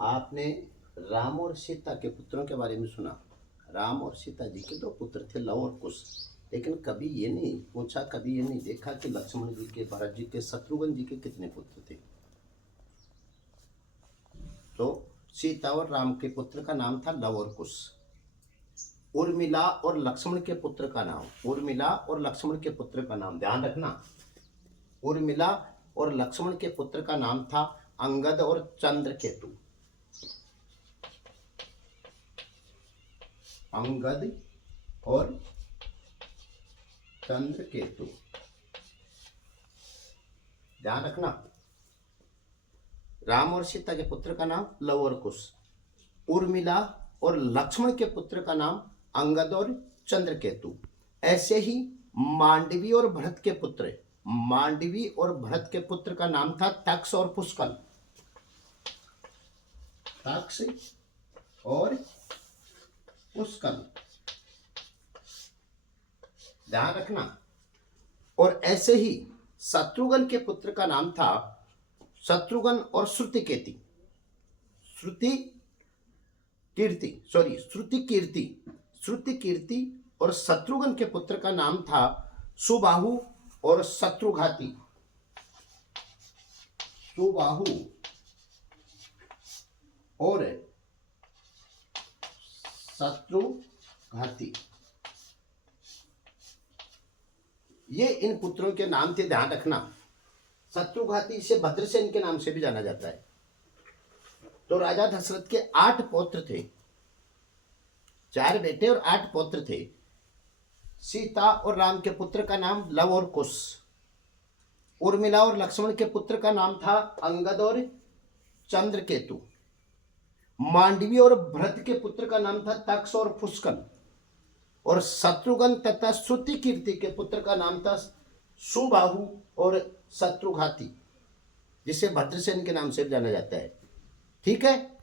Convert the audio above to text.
आपने राम और सीता के पुत्रों के बारे में सुना। राम और सीता जी के दो पुत्र थे, लव और कुश। लेकिन कभी ये नहीं पूछा, कभी ये नहीं देखा कि लक्ष्मण जी के, भरत जी के, शत्रुघ्न जी के कितने पुत्र थे। तो सीता और राम के पुत्र का नाम था लव और कुश। उर्मिला और लक्ष्मण के पुत्र का नाम, उर्मिला और लक्ष्मण के पुत्र का नाम ध्यान रखना। उर्मिला और लक्ष्मण के पुत्र का नाम था अंगद और चंद्रकेतु। अंगद और चंद्रकेतु, ध्यान रखना। राम और सीता के पुत्र का नाम लव और कुश। उर्मिला और लक्ष्मण के पुत्र का नाम अंगद और चंद्रकेतु। ऐसे ही मांडवी और भरत के पुत्र, मांडवी और भरत के पुत्र का नाम था तक्ष और पुष्कल। तक्ष और पुष्कल, ध्यान रखना। और ऐसे ही शत्रुघ्न के पुत्र का नाम था शत्रुघ्न और श्रुतिकीर्ति। श्रुतिकीर्ति और शत्रुघ्न के पुत्र का नाम था सुबाहु और शत्रुघाती। सुबाहु और शत्रुघाती, ये इन पुत्रों के नाम थे, ध्यान रखना। शत्रुघाती इसे भद्रसेन के नाम से भी जाना जाता है। तो राजा दशरथ के 8 पौत्र थे, 4 बेटे और 8 पौत्र थे। सीता और राम के पुत्र का नाम लव और कुश। उर्मिला और लक्ष्मण के पुत्र का नाम था अंगद और चंद्रकेतु। मांडवी और भरत के पुत्र का नाम था तक्ष और पुष्कल। और शत्रुघ्न तथा श्रुतिकीर्ति के पुत्र का नाम था सुबाहु और शत्रुघाती, जिसे भद्रसेन के नाम से जाना जाता है। ठीक है।